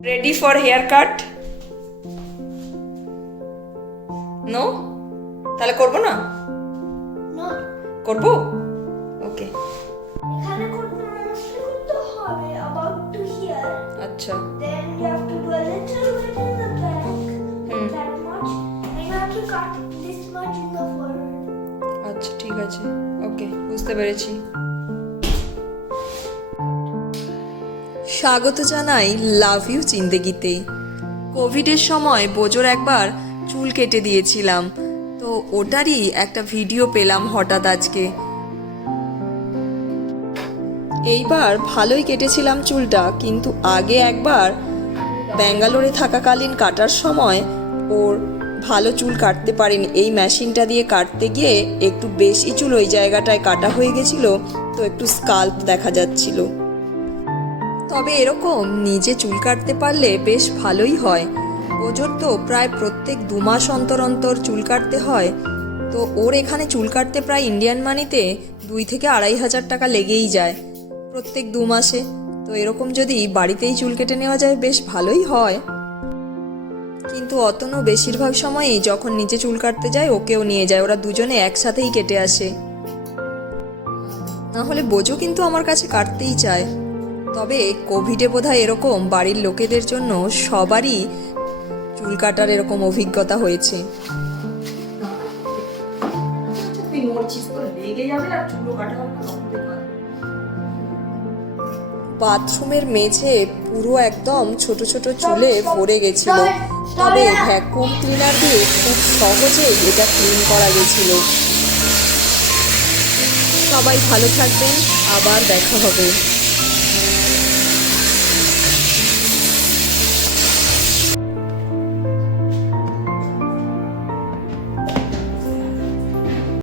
Ready for hair cut no তাহলে করব না না করব ওকে এখানে করতে mostly করতে হবে about to here আচ্ছা then you have to do a little bit in the back Hmm. that much and you have to cut this much in the forehead আচ্ছা ঠিক আছে ওকে বুঝতে পেরেছি স্বাগত জানাই লাভ ইউ জিন্দেগিতে। কোভিডের সময় বোজোর একবার চুল কেটে দিয়েছিলাম, তো ওটারই একটা ভিডিও পেলাম হঠাৎ আজকে। এইবার ভালোই কেটেছিলাম চুলটা, কিন্তু আগে একবার ব্যাঙ্গালোরে থাকাকালীন কাটার সময় ওর ভালো চুল কাটতে পারেনি। এই মেশিনটা দিয়ে কাটতে গিয়ে একটু বেশি চুল ওই জায়গাটায় কাটা হয়ে গেছিল, তো একটু স্কাল্প দেখা যাচ্ছিল। তবে এরকম নিজে চুল কাটতে পারলে বেশ ভালোই হয়। ওজোর তো প্রায় প্রত্যেক দু মাস অন্তর অন্তর চুল কাটতে হয়। তো ওর এখানে চুল কাটতে প্রায় ইন্ডিয়ান মানিতে দুই থেকে আড়াই হাজার টাকা লেগেই যায় প্রত্যেক দু মাসে। তো এরকম যদি বাড়িতেই চুল কেটে নেওয়া যায় বেশ ভালোই হয়। কিন্তু অতনও বেশিরভাগ সময়ই যখন নিচে চুল কাটতে যায়, ওকেও নিয়ে যায়। ওরা দুজনে একসাথেই কেটে আসে। না হলে বোঝো কিন্তু আমার কাছে কাটতেই চায়। তবে কোভিডে বোধহয় এরকম বাড়ির লোকেদের জন্য সবারই চুল কাটার এরকম অভিজ্ঞতা হয়েছে। বাথরুমের মেঝে পুরো একদম ছোট ছোট চুলে ভরে গেছিল। তবে ভ্যাকুম ক্লিনার দিয়ে খুব সহজেই এটা ক্লিন করা গেছিল। সবাই ভালো থাকবেন আবার দেখা হবে।